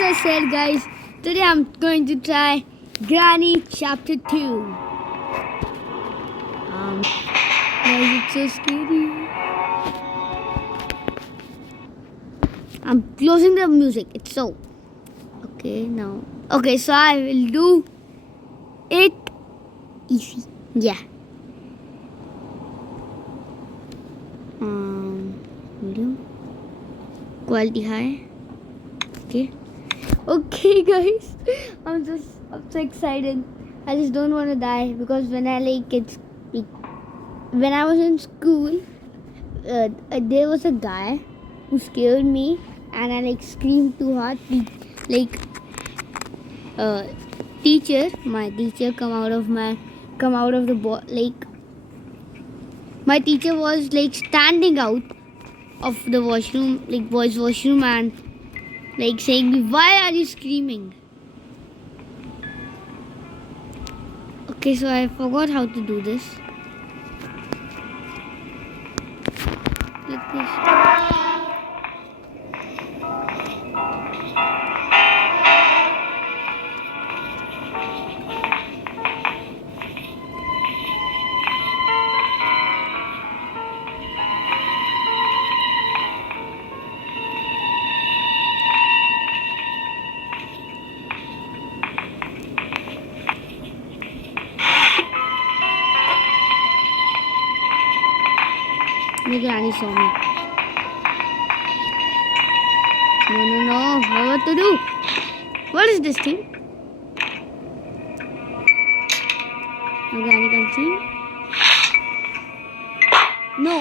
as I said, guys, today I'm going to try Granny Chapter 2. Guys, it's so scary. I'm closing the music. It's so... Okay, now... Okay, so I will do it easy. Yeah. Video. Quality high. Okay. Okay, guys. I'm so excited. I just don't want to die because when I when I was in school, there was a guy who scared me, and I screamed too hard. My teacher come out of the my teacher was standing out of the washroom, boys' washroom, and saying me, "Why are you screaming?" Okay, so I forgot how to do this. Like this. My granny saw me. No. What to do? What is this thing? My granny can see me. No.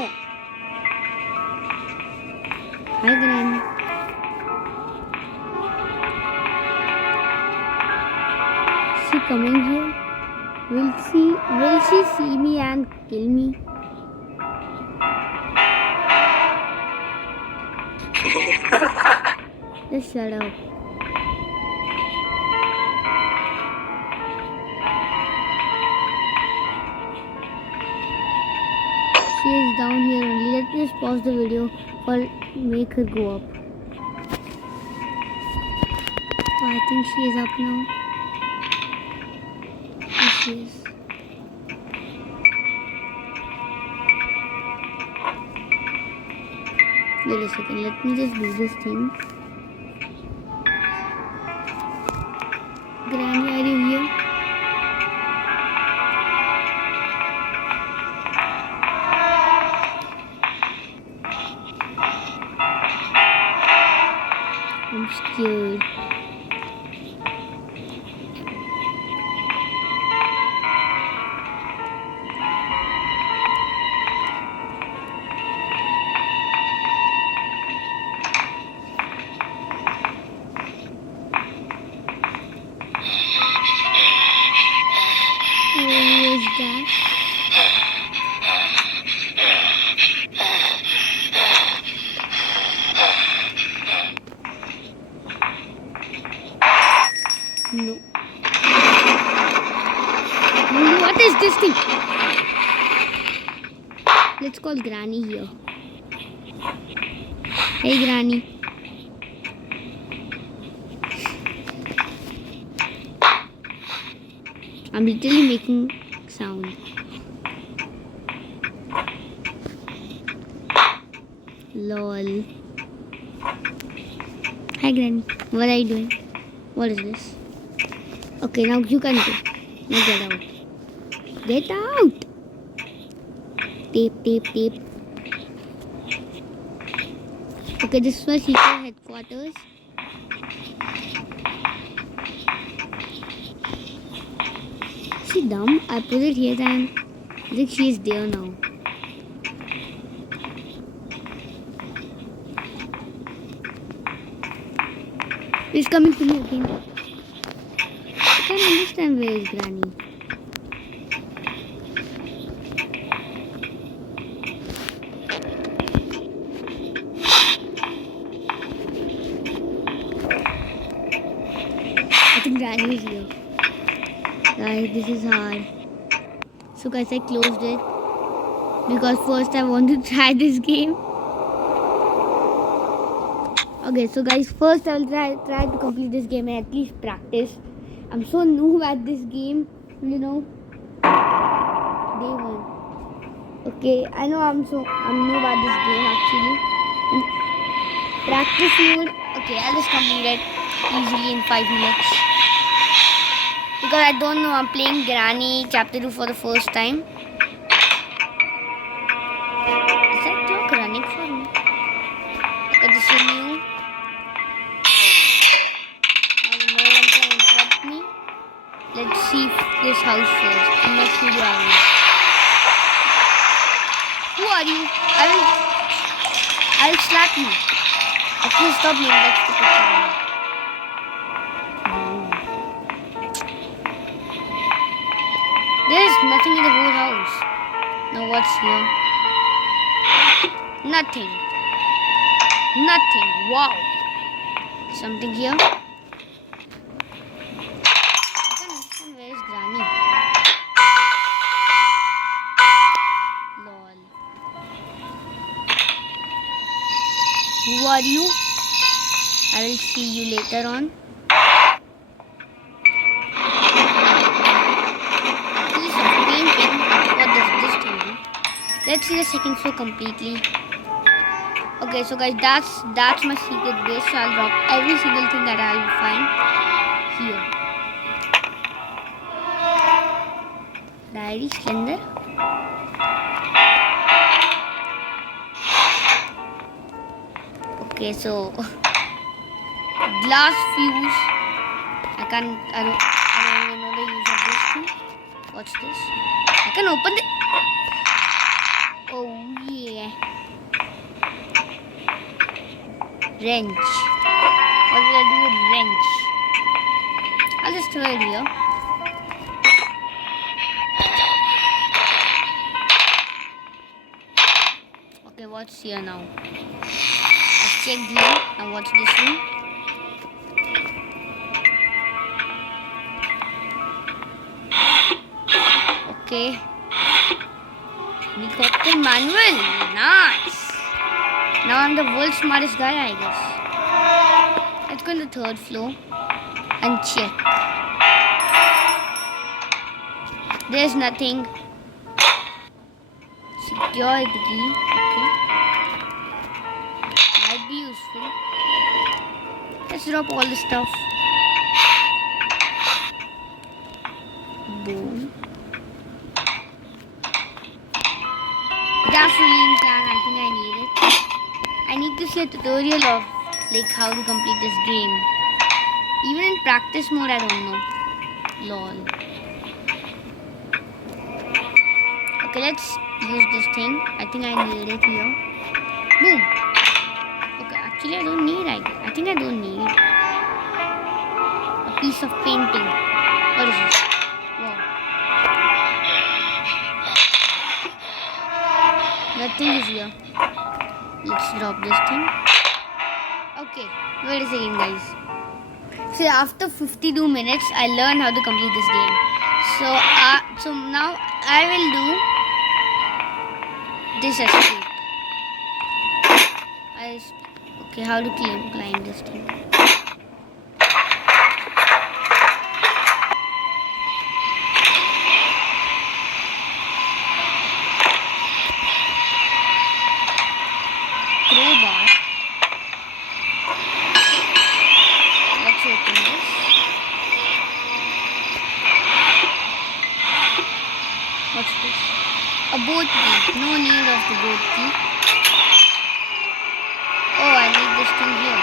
Hi, granny. Is she coming here? Will she see me and kill me? Just shut up. She is down here only. Let me just pause the video or make her go up. Oh, I think she is up now. Yes, she is. Wait a second. Let me just do this thing. Granny, are you here? I'm scared. Who is that? No. What is this thing? Let's call Granny here. Hey, Granny. I'm literally making sound. Lol. Hi, Granny. What are you doing? What is this? Okay, now you can go. Now get out. Get out! Tape. Okay, this was secret headquarters. Is she dumb? I put it here and I think she is there now. She's coming to me again. I can't understand where is Granny. I think Granny is here. Guys, this is hard. So guys, I closed it because first I want to try this game. Okay, so guys, first I'll try to complete this game and at least practice. I'm so noob at this game, you know. Day one. Okay, I know I'm noob at this game actually. In practice mode. Okay, I'll just complete it easily in 5 minutes. Because I don't know, I'm playing Granny Chapter 2 for the first time. Is that clock running for me? Okay, this is new. Now no one can interrupt me. Let's see this house first. In my studio area. Who are you? I'll slap you. Okay, stop me. That's the picture. There's nothing in the whole house. Now what's here? Nothing. Nothing. Wow. Something here. I can't understand where is Granny. Lol. Who are you? I will see you later on. Piece of painting. What does this thing do? Let's see the second floor completely. Okay, so guys, that's my secret base. So I'll drop every single thing that I'll find here. Diary Slender. Okay, so glass fuse. I don't even know the use of this thing. What's this? I can open it. Oh yeah. Wrench. What will I do with wrench? I'll just throw it here. Okay, what's here now? Let's check here. Now what's this one? Okay. We got the manual. Nice. Now I'm the world's smartest guy, I guess. Let's go to the third floor and check. There's nothing. Security key. Okay. Might be useful. Let's drop all the stuff. Boom. Gasoline can. I think I need it. I need to see a tutorial of like how to complete this game. Even in practice mode, I don't know. Lol. Okay, let's use this thing. I think I need it here. Boom. Okay, actually I don't need it. I think I don't need a piece of painting. What is this? Wow. Nothing is here. Let's drop this thing. Okay, wait a second, guys. So after 52 minutes, I learned how to complete this game. So now I will do this escape. Okay, how to climb this thing? Crowbar. Let's open this. What's this? A boat key. No need of the boat key. Oh, I need this thing here.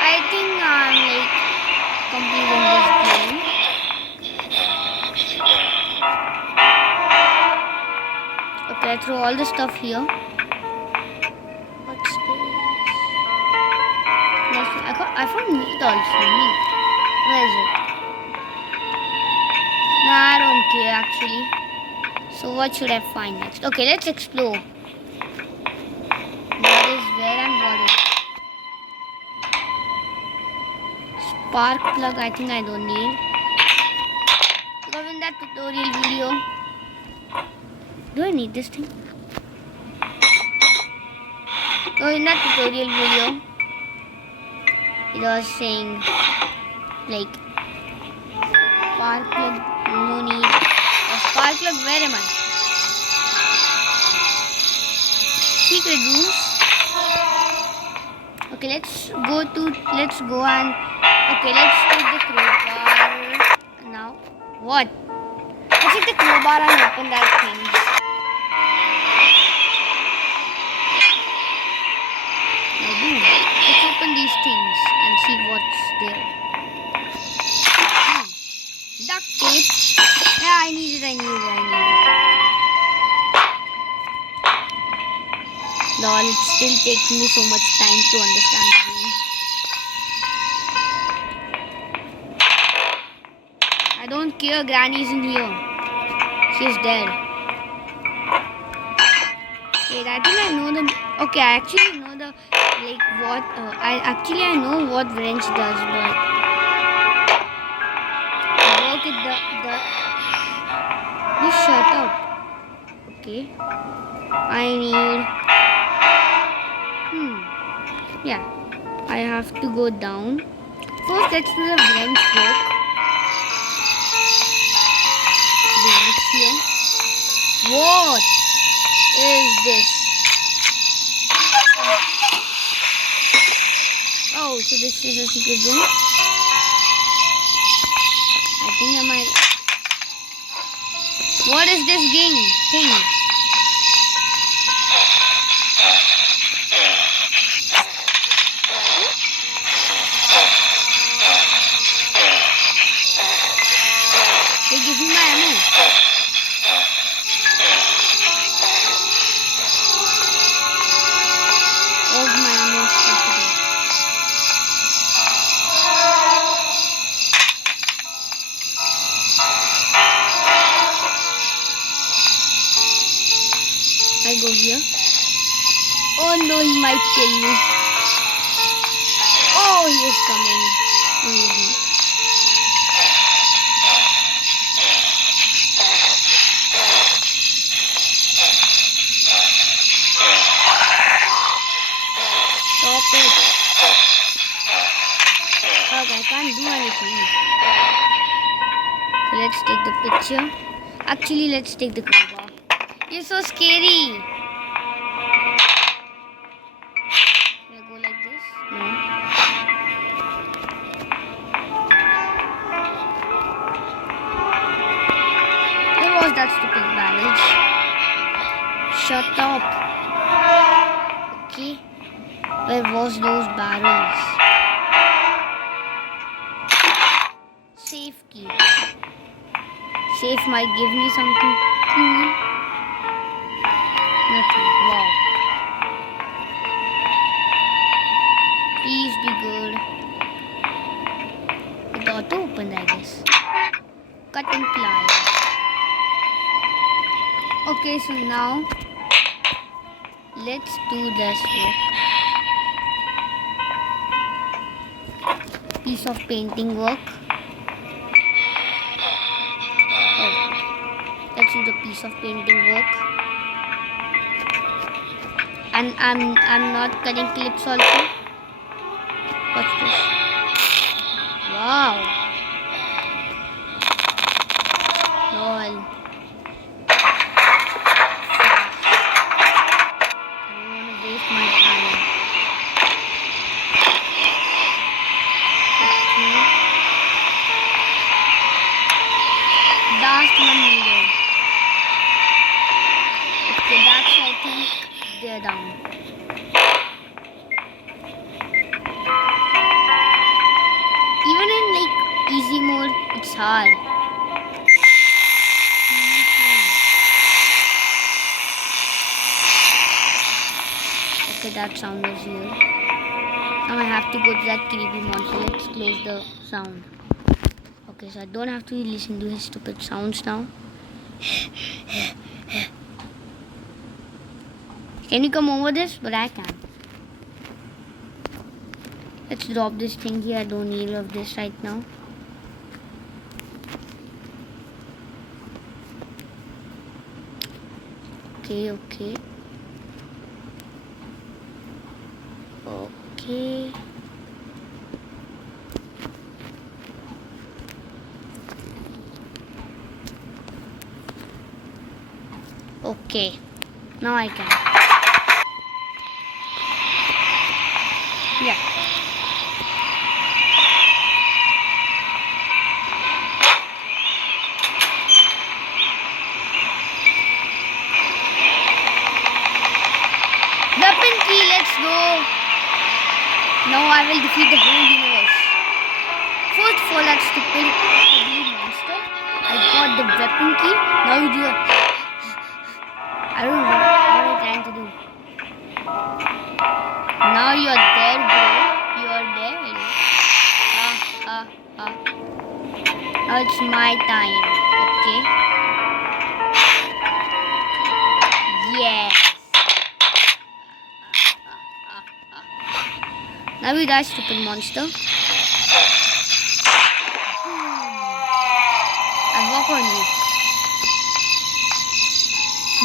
I think I'm like completing this game. Okay, I throw all the stuff here. What's this? I found meat also. Meat. Where is it? Nah, I don't care actually. So what should I find next? Okay, let's explore. What is where and what is? Spark plug, I think I don't need. Because in that tutorial video, do I need this thing? So in that tutorial video, it was saying like spark plug, no need. A spark plug, where am I? Secret rooms. Okay, let's go and okay, let's take the crowbar now. What? Let's take the crowbar and open that thing. Now boom. Let's open these things and see what's there. Duct tape. Yeah, I need it. Lol, it's still taking me so much time to understand the game. I don't care, Granny's in here. She's dead. Wait, I think I know the... Okay, I actually know the... Like, what... I know what wrench does, but... Work with the... You shut up. Okay. I need... Yeah. I have to go down. First, let's do the wrench work. What's here? What is this? Oh, so this is a secret room. I think I might... What is this thing? They give me my ammo. All my ammo is possible. I go here. Oh no, he might kill me. Oh, he is coming. No, he is not. Stop it. Okay, I can't do anything. So let's take the picture. Actually, let's take the crowbar. You're so scary. Can I go like this? No. Where was that stupid barrel? Shut up. Okay. Where was those barrels? Safe key. Safe might give me something cool. Nothing. Wow. Please be good. It auto opened, I guess. Cutting pliers. Okay, so now let's do this work. Piece of painting work. Oh, let's do the piece of painting work. And I'm not cutting clips also. What's this? Wow. Lol. My time. Okay. Last one needed. Okay, that's I think they're down. Even in like easy mode, it's hard. Okay, that sound was here. Now I have to go to that creepy monster. Let's close the sound. Okay, so I don't have to listen to his stupid sounds now. Can you come over this? But I can. Let's drop this thing here. I don't need all of this right now. Okay. Okay. Now I can. Yeah. Weapon key, let's go. Now I will defeat the whole universe. First of all, that stupid ugly monster. I got the weapon key. Now you do a... I don't know what I'm trying to do. Now you are there, bro. You are there. Now it's my time. Okay. Yes. Now you die, stupid monster. I walk on you.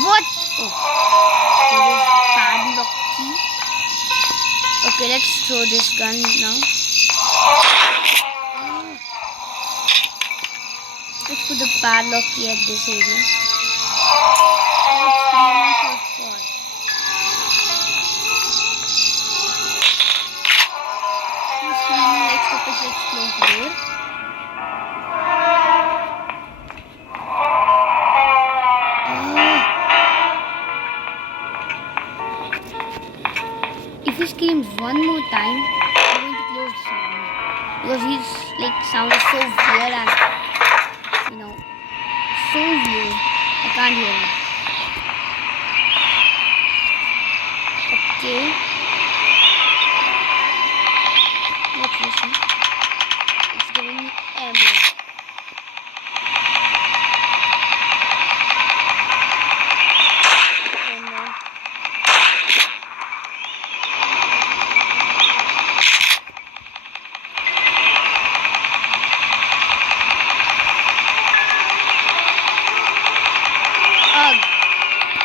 What? Oh. There is padlock key. Okay, let's throw this gun now. Let's put the padlock key at this area. Let's close the door. If he screams one more time, I'm going to close the sound. Because he's like sounds so weird and so weird. I can't hear him. Okay. What's this one? It's giving me ammo.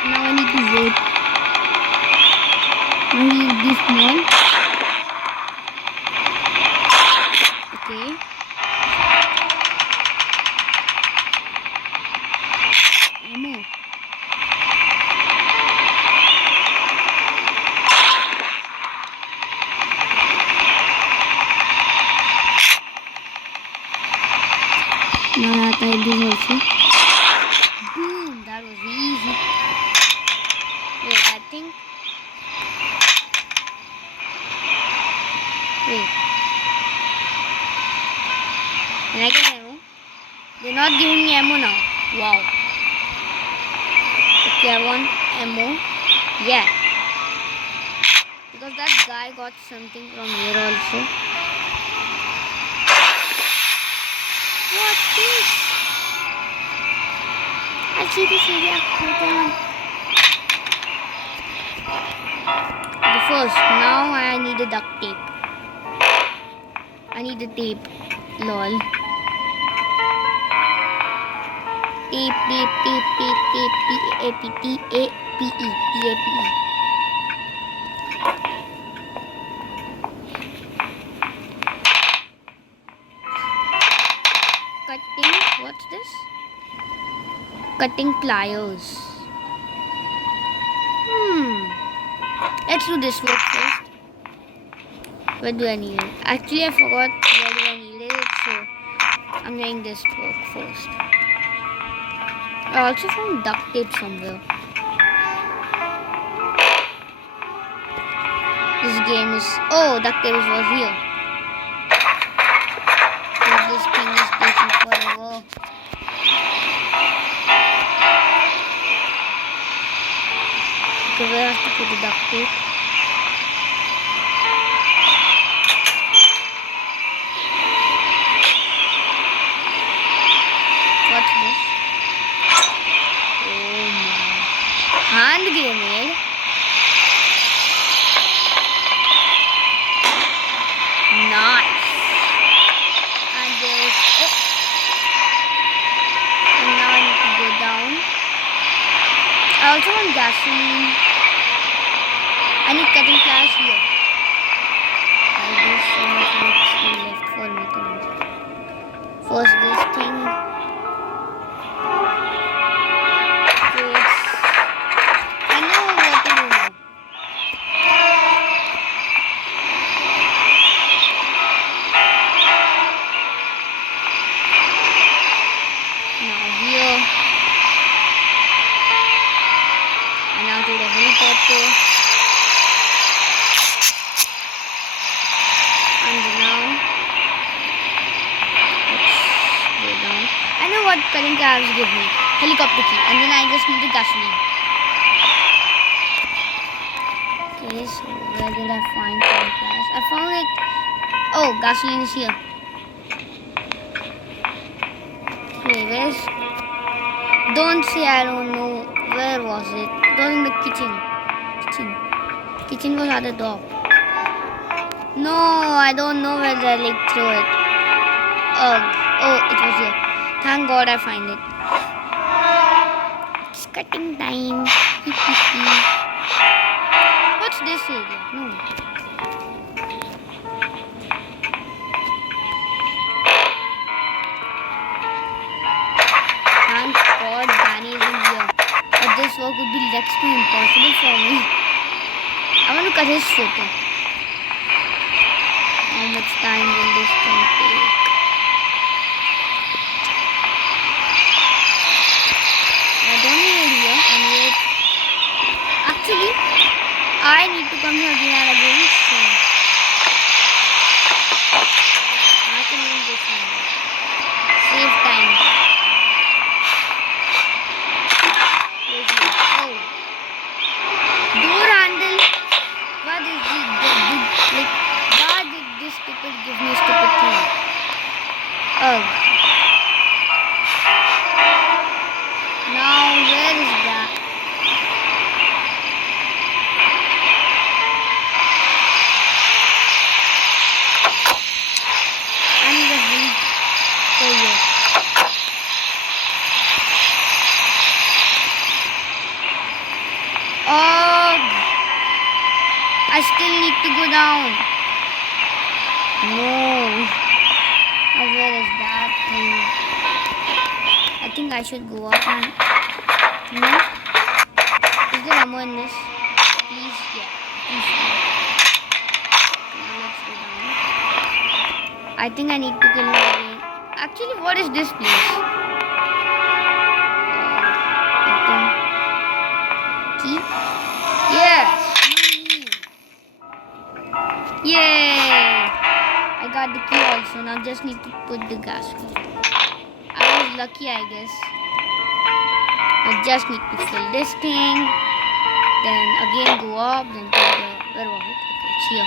Now I need to wait. I need this one. Okay. Ammo. Now I type this also. Boom! That was easy. Wait, I think. Wait. Can I get ammo? They're not giving me ammo now. Wow. Okay, I want ammo. Yeah. Because that guy got something from here also. What's this? I see this area. Hold on. The first. Now I need a duct tape. I need a tape. Lol. Tape. T-A-P-E. Cutting. What's this? Cutting pliers. Let's do this work first. Where do I need it? Actually, I forgot where do I need it, so I'm doing this work first. I also found duct tape somewhere. This game is... Oh, duct tape was here. But this thing is taking forever. Okay, we have to put the duct tape. What's this? Oh my. Hand grenade? Nice. And there's... Oh. And now I need to go down. I also want gasoline. I need cutting pliers here. There's so much work still left for me to do. First this thing. current cars give me? Helicopter key. And then I just need the gasoline. Okay, so where did I find current cars? I found it. Oh, gasoline is here. Okay, where's... Don't say I don't know. Where was it? It was in the kitchen. Kitchen was at the door. No, I don't know where I like throw it. Oh, it was here. Thank God I find it. It's cutting time. What's this area? No. Thank God Danny isn't here. But this work would be next to impossible for me. I want to cut his photo. How much time will this thing take? I don't need it here. And wait. Actually, I need to come here again and again. So I can use this one. Save time. Oh. Door handle. What is this? Why did this stupid give me a stupid thing? Oh. Now where is that? I need a read. Oh yeah. Oh. I still need to go down. No. Now where is that thing? I think I should go up and... No? Is there ammo in this? Please, yeah. Please, yeah. Now let's go down. I think I need to kill him again. Actually, what is this place? Open. Key? Yes! Yay! I got the key also. Now just need to put the gas in. I was lucky, I guess. I just need to fill this thing. Then again go up. Then go the... Where was it? Okay, it's here.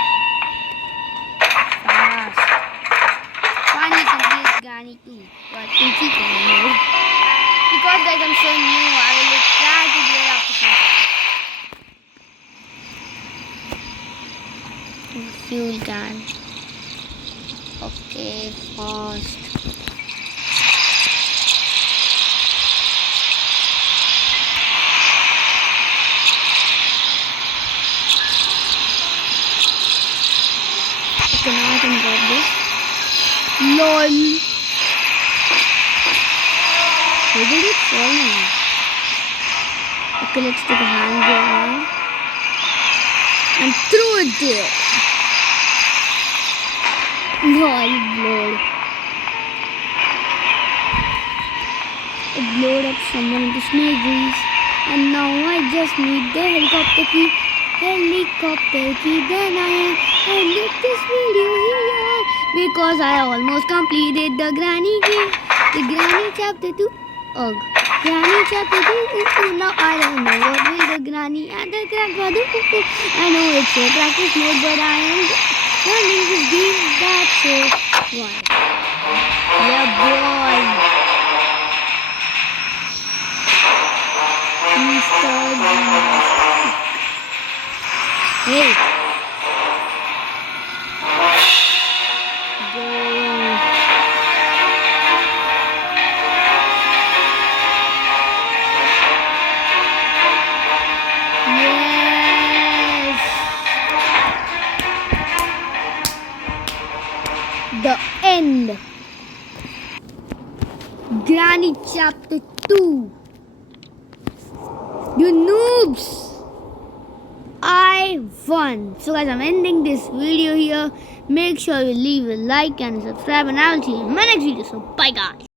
Fast. Finally complete Granny 2. But in secret mode. Because guys, I'm so new, I will try to do it after some time. Fuel can. Okay, fast. Okay, now I can grab this. LOL. Where did it fall now? Okay, let's take a hand grenade and throw it there. LOL, blowed. It blowed up someone into smithereens. And now I just need the helicopter key. Then I end this video here. Because I almost completed the Granny game. The Granny chapter 2. Ugh. Granny chapter 2. Now I don't know what will the Granny and the grandfather do. I know it's a practice mode, but I am running this game. That's it. One. Yeah, boy. Hey. Go. Yes. The end. Granny chapter 2. You noobs. I won. So guys, I'm ending this video here. Make sure you leave a like and subscribe, and I will see you in my next video. So bye guys.